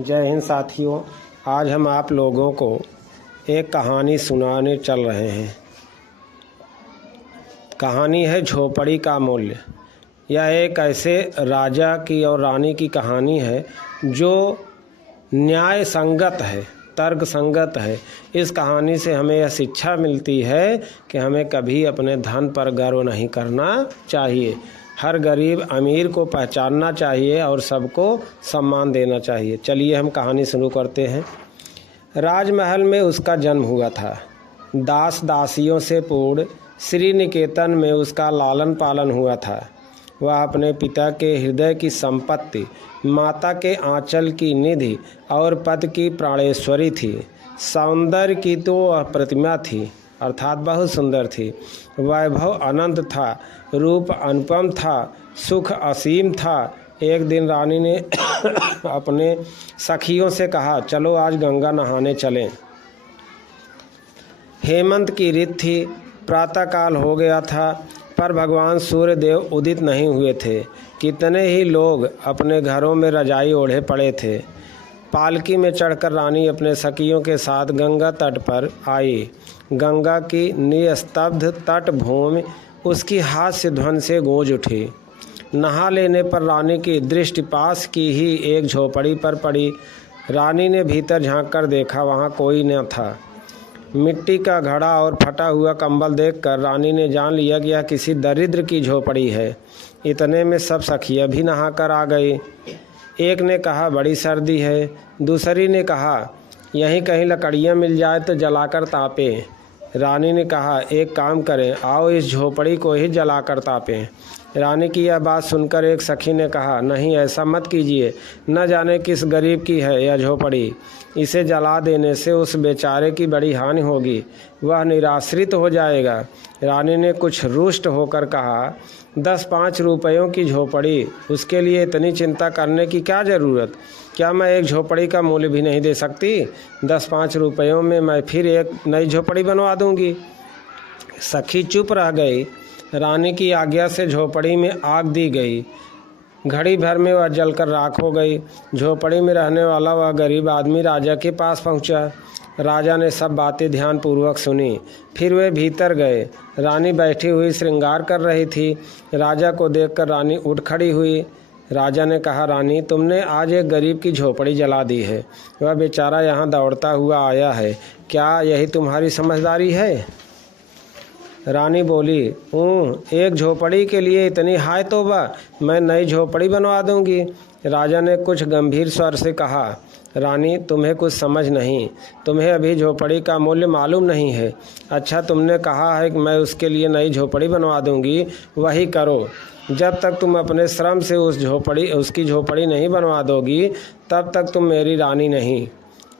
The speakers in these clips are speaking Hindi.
जय हिंद साथियों, आज हम आप लोगों को एक कहानी सुनाने चल रहे हैं। कहानी है झोपड़ी का मूल्य। यह एक ऐसे राजा की और रानी की कहानी है जो न्याय संगत है, तर्क संगत है। इस कहानी से हमें यह शिक्षा मिलती है कि हमें कभी अपने धन पर गर्व नहीं करना चाहिए। हर गरीब अमीर को पहचानना चाहिए और सबको सम्मान देना चाहिए। चलिए हम कहानी शुरू करते हैं। राजमहल में उसका जन्म हुआ था। दास दासियों से पूर्ण श्री निकेतन में उसका लालन पालन हुआ था। वह अपने पिता के हृदय की संपत्ति, माता के आंचल की निधि और पति की प्राणेश्वरी थी। सौंदर्य की तो वह प्रतिमा थी, अर्थात बहुत सुंदर थी। वैभव अनंत था, रूप अनुपम था, सुख असीम था। एक दिन रानी ने अपने सखियों से कहा, चलो आज गंगा नहाने चलें। हेमंत की ऋतु थी, प्रातःकाल हो गया था, पर भगवान सूर्य देव उदित नहीं हुए थे। कितने ही लोग अपने घरों में रजाई ओढ़े पड़े थे। पालकी में चढ़कर रानी अपने सखियों के साथ गंगा तट पर आई। गंगा की निस्तब्ध तट भूमि उसकी हास्य ध्वनि से गूंज उठी। नहा लेने पर रानी की दृष्टि पास की ही एक झोपड़ी पर पड़ी। रानी ने भीतर झांककर देखा, वहाँ कोई न था। मिट्टी का घड़ा और फटा हुआ कंबल देखकर रानी ने जान लिया कि यह किसी दरिद्र की झोपड़ी है। इतने में सब सखियाँ भी नहाकर आ गई। एक ने कहा, बड़ी सर्दी है। दूसरी ने कहा, यहीं कहीं लकड़ियाँ मिल जाए तो जलाकर तापें। रानी ने कहा, एक काम करें, आओ इस झोपड़ी को ही जलाकर तापें। रानी की यह बात सुनकर एक सखी ने कहा, नहीं ऐसा मत कीजिए, न जाने किस गरीब की है यह झोपड़ी। इसे जला देने से उस बेचारे की बड़ी हानि होगी, वह निराश्रित हो जाएगा। रानी ने कुछ रुष्ट होकर कहा, 10-5 रुपयों की झोपड़ी, उसके लिए इतनी चिंता करने की क्या ज़रूरत? क्या मैं एक झोपड़ी का मूल्य भी नहीं दे सकती? 10-5 रुपयों में मैं फिर एक नई झोपड़ी बनवा दूंगी। सखी चुप रह गई। रानी की आज्ञा से झोपड़ी में आग दी गई। घड़ी भर में वह जलकर राख हो गई। झोपड़ी में रहने वाला वह गरीब आदमी राजा के पास पहुंचा। राजा ने सब बातें ध्यानपूर्वक सुनी। फिर वे भीतर गए। रानी बैठी हुई श्रृंगार कर रही थी। राजा को देखकर रानी उठ खड़ी हुई। राजा ने कहा, रानी, तुमने आज एक गरीब की झोपड़ी जला दी है। वह बेचारा यहाँ दौड़ता हुआ आया है। क्या यही तुम्हारी समझदारी है? रानी बोली, एक झोपड़ी के लिए इतनी हाय तौबा, मैं नई झोपड़ी बनवा दूंगी। राजा ने कुछ गंभीर स्वर से कहा, रानी, तुम्हें कुछ समझ नहीं, तुम्हें अभी झोपड़ी का मूल्य मालूम नहीं है। अच्छा, तुमने कहा है कि मैं उसके लिए नई झोपड़ी बनवा दूंगी, वही करो। जब तक तुम अपने श्रम से उसकी झोपड़ी नहीं बनवा दोगी, तब तक तुम मेरी रानी नहीं।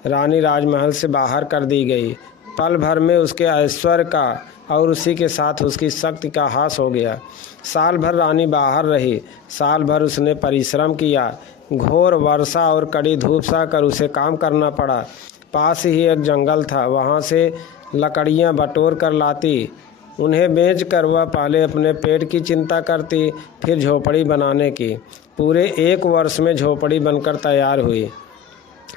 रानी राजमहल से बाहर कर दी गई। पल भर में उसके ऐश्वर्य का और उसी के साथ उसकी शक्ति का हास हो गया। साल भर रानी बाहर रही। साल भर उसने परिश्रम किया। घोर वर्षा और कड़ी धूप सहकर उसे काम करना पड़ा। पास ही एक जंगल था, वहाँ से लकड़ियाँ बटोर कर लाती। उन्हें बेचकर वह पहले अपने पेट की चिंता करती, फिर झोपड़ी बनाने की। पूरे 1 वर्ष में झोपड़ी बनकर तैयार हुई।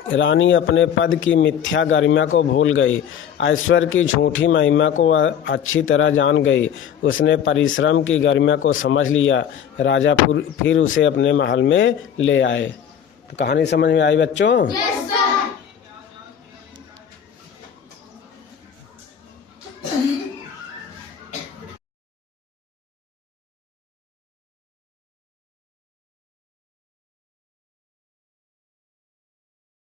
रानी अपने पद की मिथ्या गरिमा को भूल गई। ऐश्वर्य की झूठी महिमा को वह अच्छी तरह जान गई। उसने परिश्रम की गरिमा को समझ लिया। राजा फिर उसे अपने महल में ले आए। तो कहानी समझ में आई बच्चों?